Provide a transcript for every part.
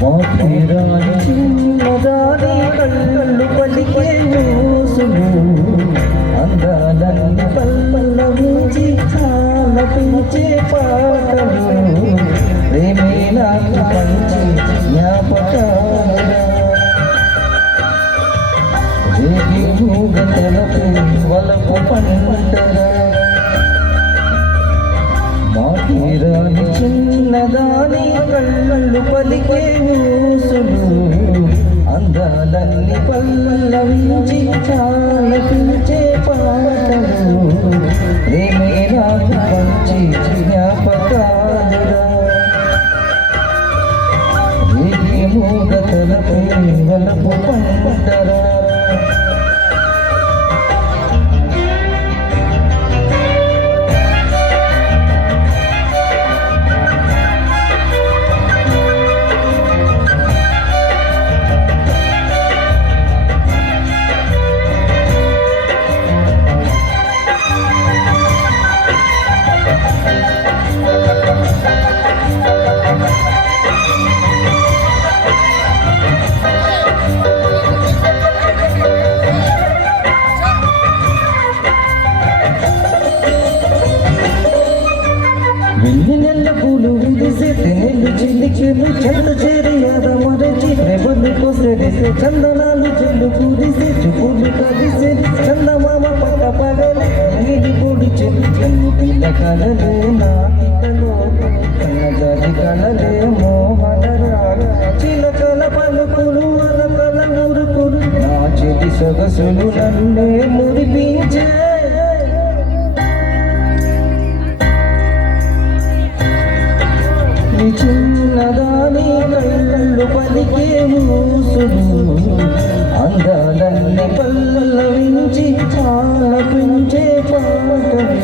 మాటిరాని చిన్నదాని కళ్ళు పలికే ఊసులు అందాలన్నీ పల్లవించి ఆలపించే పాటలు ప్రేమే నాకు మంచి జ్ఞాపకాలుగా రేగి మూగతలపై వలపు పంటగా మాటిరాని చిన్నదాని కళ్ళు పలికే ఊసులు అందాలన్నీ పల్లవించి ఆలపించే పాటలు ప్రేమే నాకు మంచి జ్ఞాపకాలుగా రేగి మూగతలపై వలపు పంటగా వెల్లి నెల్ల పూలు విరిసే తెనెల్లు చిల్లికెళ్ళు చెంత చేరియాద మరచి రెబల్లు కొసరిసే చందనాలు చెల్లు పూరిసే చుకులు కలిసే చందమామ పక్క పగలే నీటి పొడి చెల్లు చెల్లు పిల్ల కలలే నాటికలో కన్నజాతి కళలే మోహన రాగ చిలకల పలుకులు అలకల మురుకులు నా చెలి సొగసులు నన్నే మురిపించే చిన్నదాని కళ్ళు పలికే ఊసులు అందాలన్నీ పల్లవించి ఆలపించే పాటలు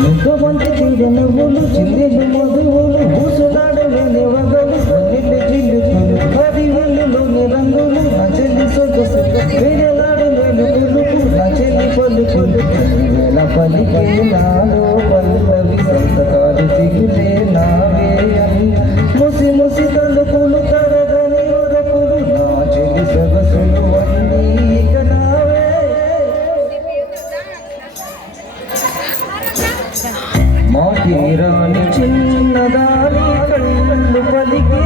ఎంతమంది చిరునవ్వులు చిల్లెలు మధువులు ఊసులాడలేని వగలు నిండి చిల్లుకులు పది వెల్లులోని రంగులు నా చెల్లి సొగసు వేలాడలేని కొలుపు నా చెల్లి పలుకులు వేల పలికే నాలో పల్లవి సంతకాలు దిగులే నావే అని ముసి ముసి తలుపులు తరగని వరకులు నా చెల్లి సొగసులు అన్నీ ఇక నావే మాటిరాని చిన్నదాని కళ్ళు పలికే